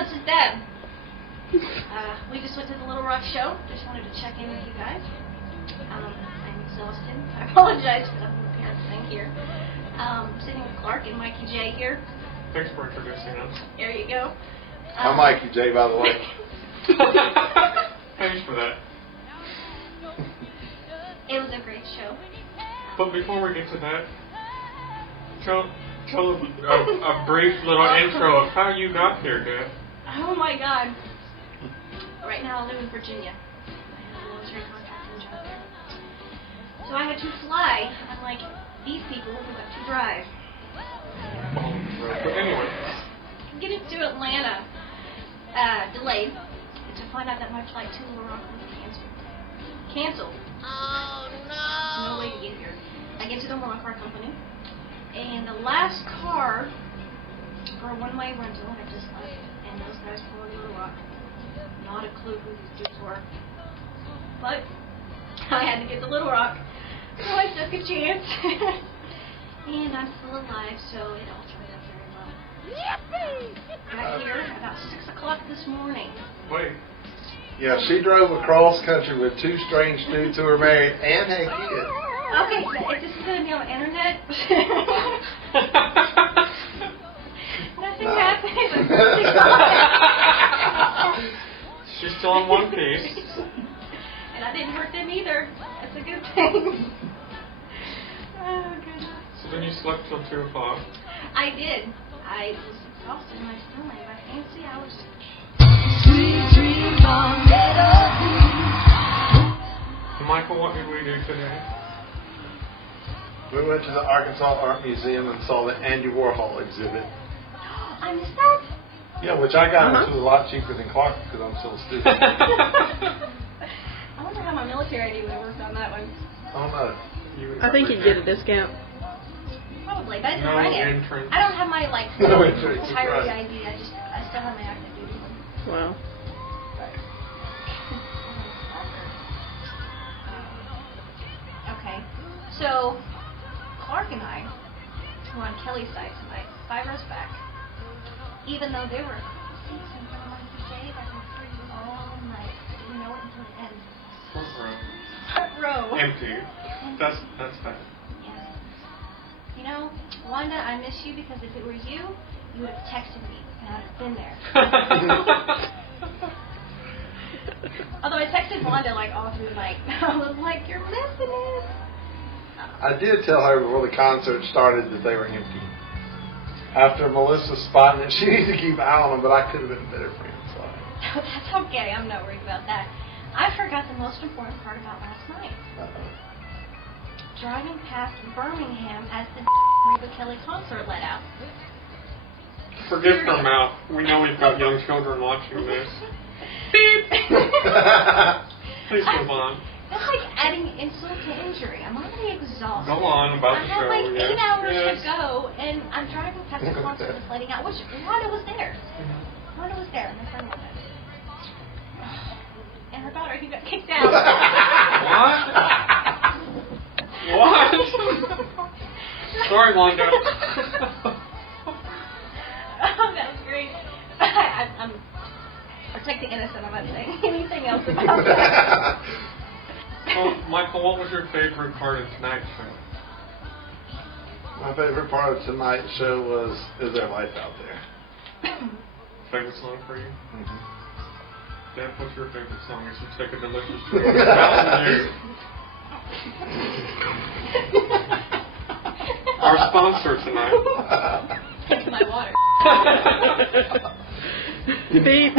this is Deb. We just went to the Little Rock show. Just wanted to check in with you guys. I'm exhausted. I apologize for the appearance thing here. Sitting with Clark and Mikey J here. Thanks for introducing us. There you go. I'm Mikey J, by the way. Thanks for that. It was a great show. But before we get to that, tell a brief little intro of how you got here, Dad. Oh my God. Right now I live in Virginia. I have a military contracting job there. So I had to fly, unlike these people who have to drive. But anyway. Getting to Atlanta, delayed, to find out that my flight to Little Rock was canceled. Oh no! No way to get here. I get to the rental car company, and the last car for a one-way rental had just left, and those guys were in Little Rock. Not a clue who these dudes were, but I had to get to Little Rock, so I took a chance, and I'm still alive, so it all turned out very well. Got here about 6 o'clock this morning. Wait. Yeah, she drove across country with two strange dudes who were married and had kids. Okay, so if this is going to be on the internet, nothing happened. She's still in one piece. And I didn't hurt them either. That's a good thing. Oh, goodness. So then you slept till 2 o'clock. I did. I was exhausted in my stomach. My fancy hours. Michael, what did we do today? We went to the Arkansas Art Museum and saw the Andy Warhol exhibit. I missed that? Yeah, which I got, which was a lot cheaper than Clark because I'm still a student. I wonder how my military ID would have worked on that one. Oh no. I think you'd get a discount. Probably, but I didn't No write it. entrance. I don't have my No entrance, retiree right. ID. I still have my active duty one. Wow. Okay, so Clark and I were on Kelly's side tonight, 5 rows back. Even though there were seats in front of my DJ that were free all night, didn't know it until the end. Front row. Front row. Empty. That's bad. Yeah. You know, Wanda, I miss you because if it were you, you would have texted me and I'd have been there. Although I texted Wanda like all through the night. I was like, you're missing it. I did tell her before the concert started that they were empty. After Melissa spotting it, she needed to keep an eye on them, but I could have been a better friend. So. That's okay. I'm not worried about that. I forgot the most important part about last night. Driving past Birmingham as the Reba Kelly concert let out. Forgive her mouth. We know we've got young children watching this. Beep! Please move on. That's like adding insult to injury. I'm already exhausted. Go on about the show. I have like 8 hours yes. to go, and I'm driving past the concert that's letting out, which Wanda was there. Wanda was there, my friend Wanda. And her daughter, who got kicked out. What? Sorry, Wanda. Oh, that was great. I'm protecting innocent. I'm not saying anything else about that. Well, Michael, what was your favorite part of tonight's show? My favorite part of tonight's show was Is There Life Out There? Favorite song for you? Mm-hmm. Dad, what's your favorite song as you take a delicious drink of Mountain Dew? Our sponsor tonight. It's my water. Beep.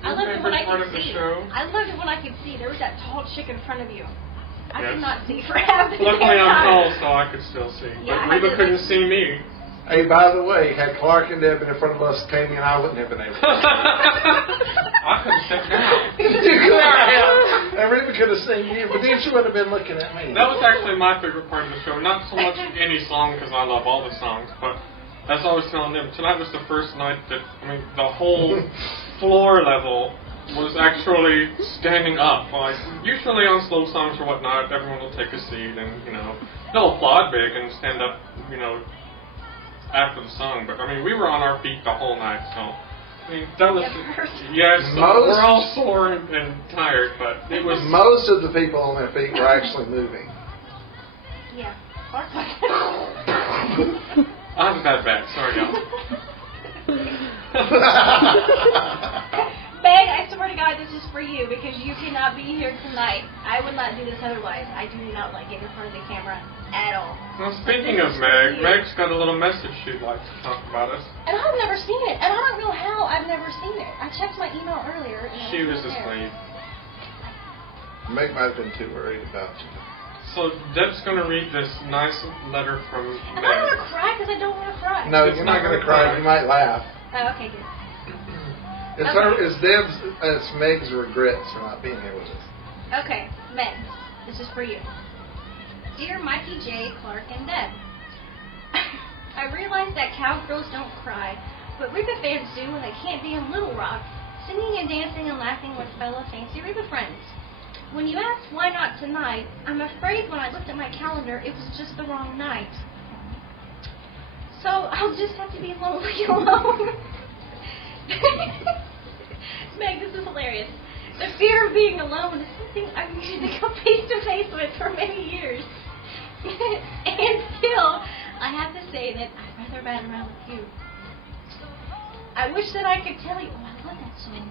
I loved it when I part could of the see. show? I loved it when I could see. There was that tall chick in front of you. I Yes. could not see for half the Luckily, I'm time. tall, so I could still see. Yeah, But I Reba did couldn't like- see me. Hey, by the way, had Clark and Deb in front of us came in, I wouldn't have been able to. I could have stepped down. You could have. And Reba could have seen you, but then she would have been looking at me. That was actually my favorite part of the show. Not so much any song, because I love all the songs, but as I was telling them, tonight was the first night that, the whole floor level was actually standing up. Like, usually on slow songs or whatnot, everyone will take a seat and, they'll applaud big and stand up, after the song, but I mean, we were on our feet the whole night, so I mean, that was yes. We're all sore and tired, but it was most of the people on their feet were actually moving. Yeah. I'm that bad. Sorry, y'all. Meg, I swear to God, this is for you because you cannot be here tonight. I would not do this otherwise. I do not like getting in front of the camera at all. Well, speaking of Meg, Meg's got a little message she'd like to talk about us. And I've never seen it, and I don't know how I've never seen it. I checked my email earlier. And She was asleep. Meg might have been too worried about you. So Deb's going to read this nice letter from And Meg. I'm going to cry because I don't want to cry. No, It's you're not not going to gonna cry. cry. You might laugh. Oh, okay, good. It's Okay. It's Deb's. It's Meg's regrets for not being here with us. Okay, Meg, this is for you. Dear Mikey J, Clark, and Deb, I realize that cowgirls don't cry, but Reba fans do when they can't be in Little Rock, singing and dancing and laughing with fellow fancy Reba friends. When you ask why not tonight, I'm afraid when I looked at my calendar, it was just the wrong night. So I'll just have to be lonely alone. Meg, this is hilarious. The fear of being alone is something I've needed to come face to face with for many years. And still, I have to say that I'd rather bat around with you. I wish that I could tell you, oh, I love that song,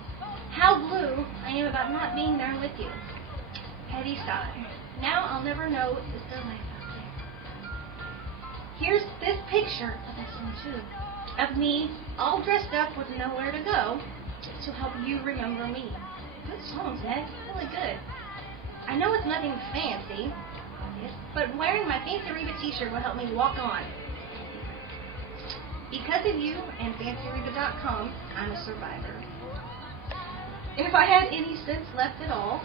how blue I am about not being there with you. Heavy sigh. Now I'll never know is there life out there. Here's this picture of that song too, of me all dressed up with nowhere to go to help you remember me. Good songs, Meg. Really good. I know it's nothing fancy, but wearing my fancy Reba t-shirt will help me walk on. Because of you and FancyReba.com, I'm a survivor. If I had any sense left at all,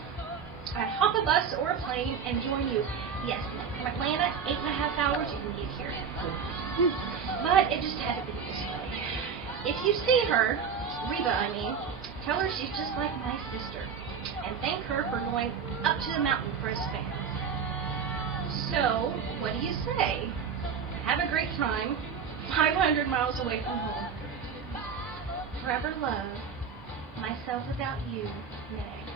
I'd hop a bus or a plane and join you. Yes, from Atlanta, 8.5 hours you can get here. But it just had to be this way. If you see her, Reba I mean, tell her she's just like my sister. And thank her for going up to the mountain for us fans. So, what do you say? Have a great time, 500 miles away from home. Forever love, myself without you, Meg.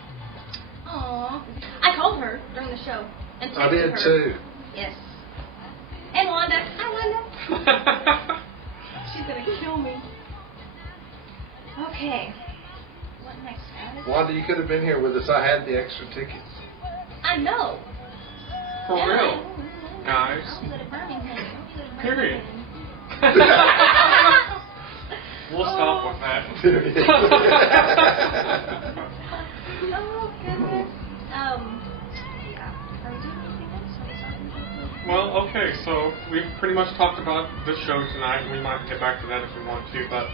Aww. I called her during the show and texted I did her. too. Yes. And Wanda. Hi, Wanda. She's going to kill me. Okay. What next, guys? Wanda, you could have been here with us. I had the extra tickets. I know. For real, guys. I'll go to Birmingham. Period. We'll stop with that. Oh, goodness. Yeah. Are we doing anything else? Are we talking about this? Well, okay, so we've pretty much talked about the show tonight, and we might get back to that if we want to, but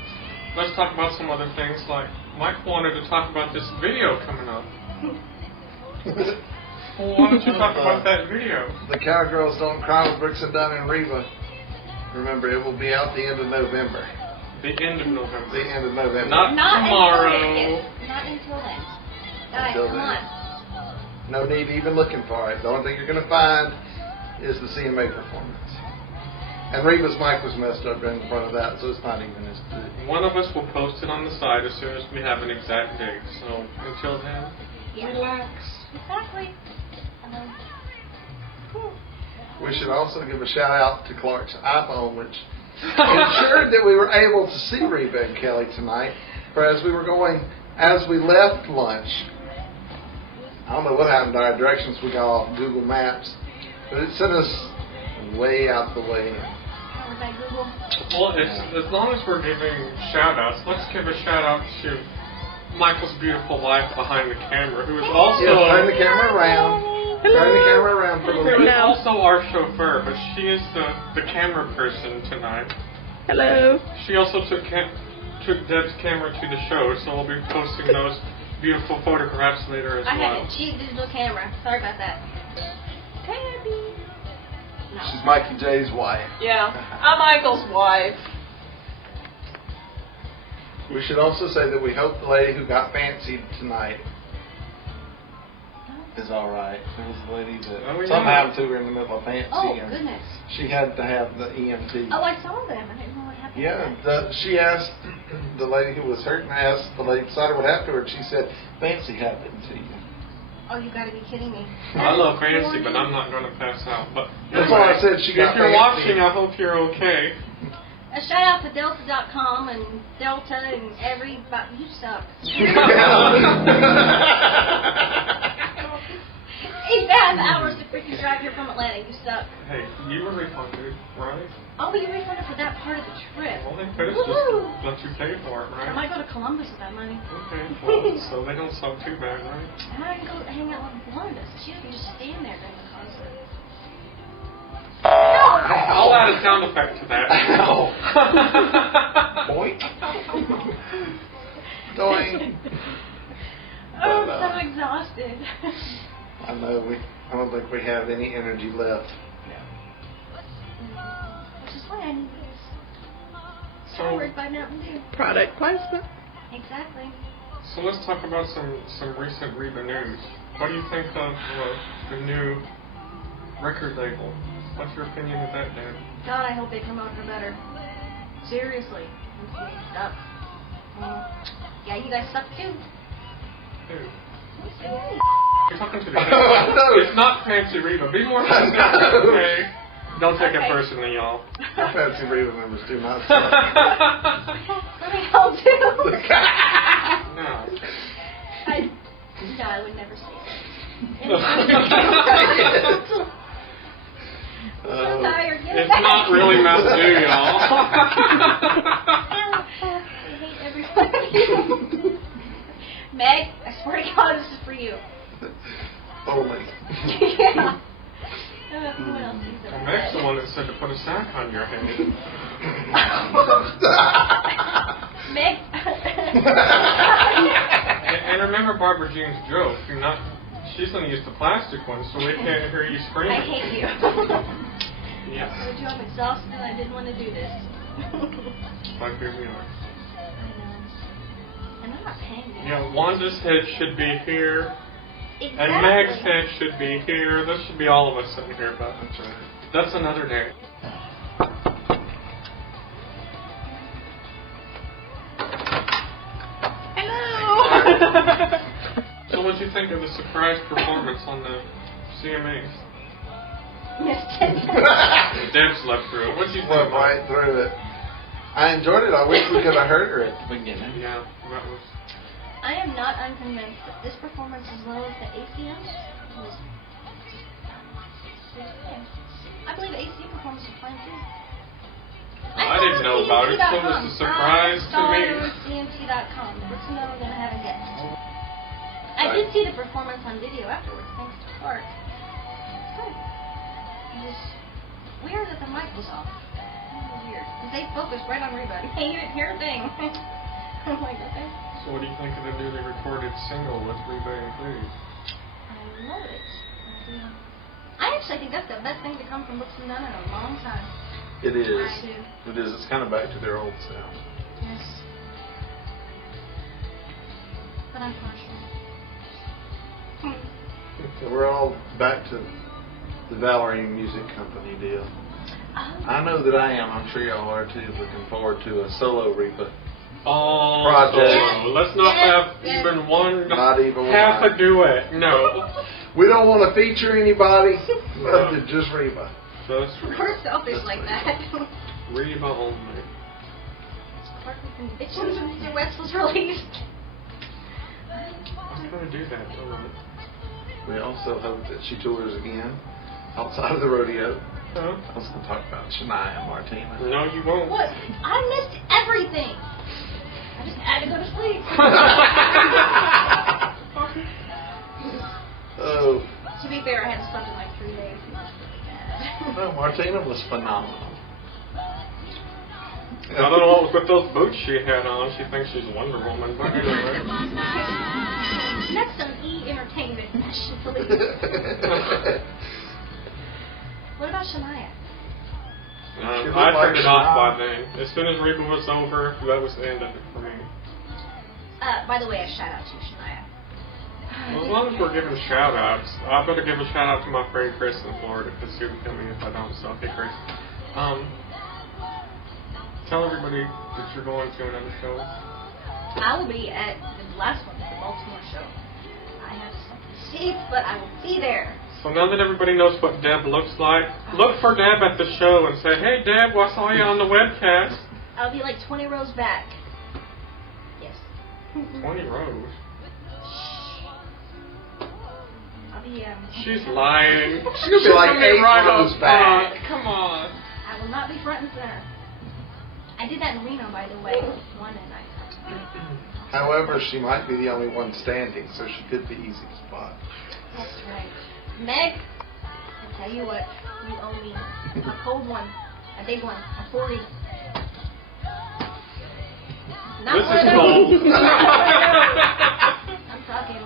let's talk about some other things, like Mike wanted to talk about this video coming up. Well, why don't you talk about that video? The Cowgirls Don't Cry with Brooks and Dunn and Reba. Remember, it will be out the end of November. The end of November. The end of November. Not tomorrow. Until then. Yes, not until then. Guys, Until come then. on. No need even looking for it. The only thing you're going to find is the CMA performance. And Reba's mic was messed up in front of that, so it's not even as good. One of us will post it on the side as soon as we have an exact date. So until then, Yeah. relax. Exactly. We should also give a shout out to Clark's iPhone, which ensured that we were able to see Reba and Kelly tonight. For as we left lunch, I don't know what happened to our directions. We got off Google Maps, but it sent us way out the way. Powered by Google. Well, as long as we're giving shout-outs, let's give a shout-out to Michael's beautiful wife behind the camera, who is also... Yeah, turn the camera around. Turn the camera around for Who the is also our chauffeur, but she is the camera person tonight. Hello. She also took Deb's camera to the show, so we'll be posting those beautiful photographs later as I well. had a cheap digital camera. Sorry about that. Tabby. No. She's Mikey J's wife. Yeah, I'm Michael's wife. We should also say that we hope the lady who got fancied tonight is all right. There was a lady that Oh, yeah. something happened to her in the middle of fancy. Oh, and goodness. She had to have the EMT. Oh, I saw them. I didn't know what happened. Yeah, she asked the lady who was hurt, and asked the lady beside her what happened to her, and she said, "Fancy happened to you." Oh, you got to be kidding me. I love fancy, but I'm not going to pass out. But That's why I said she got if you're fancy. watching, I hope you're okay. A shout out to Delta.com and Delta and everybody. You suck. 8.5 hours to freaking drive here from Atlanta. You suck. Hey, you were refunded, right? Oh, you refunded for that part of the trip. Well, they could have Woo-hoo. just let you pay for it, I right? might go to Columbus with that money. Okay, well, so they don't suck too bad, right? I might go hang out with Columbus. She can just stand there during the concert. I'll add a sound effect to that. Ow. Boink. Doing. Oh, I'm so exhausted. I know I don't think we have any energy left. Which is why I need this. So, Powered by Mountain Dew. Product placement. Exactly. so let's talk about some recent Reba news. What do you think of the new record label? What's your opinion of that, Dan? God, I hope they promote her better. Seriously. They suck. Yeah, you guys suck too. Who? Seriously. You're talking to the No. It's not Fancy Reba. Be more specific, okay? Don't take it personally, y'all. Fancy Reba members do not suck. Let me help too. No. I would never say that. I'm so tired. Get It's back. not really Mountain Dew, y'all. I hate everybody. Meg, I swear to God, this is for you. Only. Yeah. Who else needs it? Well, Meg's the one that said to put a sack on your head. Meg. And remember Barbara Jean's joke. She's going to use the plastic one, so we can't hear you screaming. I hate you. Yeah. I told you I'm exhausted and I didn't want to do this. Like here we are. I know. And I'm not paying you. Yeah, Wanda's head should be here, Exactly. and Meg's head should be here. This should be all of us sitting here, but That's right. that's another day. Hello. So what'd you think of the surprise performance on the CMAs? Missed it. Deb slept through it. What'd you think? Went right through it. I enjoyed it. I wish we could have heard her at the beginning. Yeah, that was... I am not unconvinced that this performance, as well as the ACMs, was. I believe the ACM performance was fine too. I didn't know about it, so it was a surprise to me. CMT.com. Let's know we're gonna have a guest. I did see the performance on video afterwards, thanks to Clark. Good. It was weird that the mic was off. It was weird. Because they focused right on Reba. Hey, you didn't hear a thing. I'm like, okay. So what do you think of the newly recorded single with Reba included? I love it. I actually think that's the best thing to come from Books and Done in a long time. It is. I do. It is. It's kind of back to their old sound. Yes. But I'm partial. We're all back to the Valerie Music Company deal. Oh. I know that I am. I'm sure y'all are too. Looking forward to a solo Reba. Oh, Project. so let's not have even one, Not even half one. a duet. No. We don't want to feature anybody other than just Reba. Just We're selfish like that. Reba only. Clark was convictions when Mr. West was released. I was going to do that. Hold on. We also hope that she tours again outside of the rodeo. Huh? I was going to talk about Shania and Martina. No, you won't. What? I missed everything. I just had to go to sleep. Oh, To be fair, I hadn't slept in like 3 days. It was really bad. no, Martina was phenomenal. I don't know what was with those boots she had on. She thinks she's Wonder Woman, but anyway. Next on E! Entertainment. What about Shania? I turned it off by then. As soon as Reba was over, that was the end of it for me. By the way, a shout out to Shania. Well, as long as we're giving shout outs, I better give a shout out to my friend Chris in Florida because he would kill me if I don't. So, hey, Chris. Tell everybody that you're going to another show. I will be at the last one, the Baltimore show. I have some seats, but I will be there. So now that everybody knows what Deb looks like, look for Deb at the show and say, "Hey, Deb, I saw you on the webcast." I'll be like 20 rows back. Yes. 20 rows. I'll be, She's lying. She's going to be like 8 rows back. Come on. I will not be front and center. I did that in Reno, by the way. One and I. However, she might be the only one standing, so she could be easy to spot. That's right. Meg, I tell you what, you owe me a cold one, a big one, a 40. Not This one is of cold. those. I'm talking.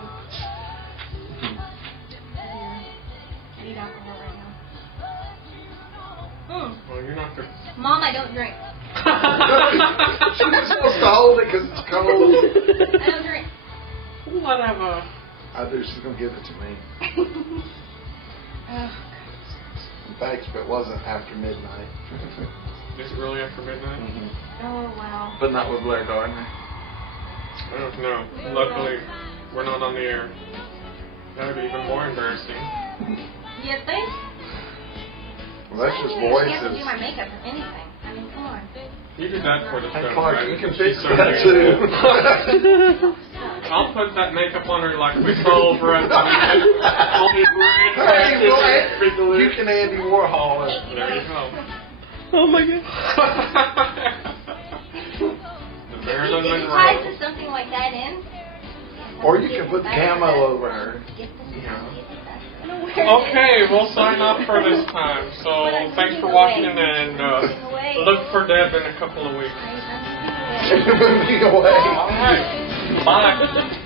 I need alcohol right now. Well, you're not the... Mom, I don't drink. She's supposed to hold it because it's cold. I don't drink. Whatever. I do. She's going to give it to me. Oh, In fact, if it wasn't after midnight. Is it really after midnight? oh wow. But not with Blair Gardner. I don't know. Luckily, we're not on the air. That would be even more embarrassing. You think? Well, that's just I have to voices. do my makeup or anything. I mean, come on. You did that for the Hey, show, Clark, right? you can She's fix so that weird. too. I'll put that makeup on her like we saw over at the Hey, well, you can Andy Warhol it. There you go. Oh my god. The Marilyn If you Monroe. tie to something like that in. Or you can put camo over her. Okay, we'll sign off for this time. So thanks for watching and look for Deb in a couple of weeks. Moving away. All right. Bye.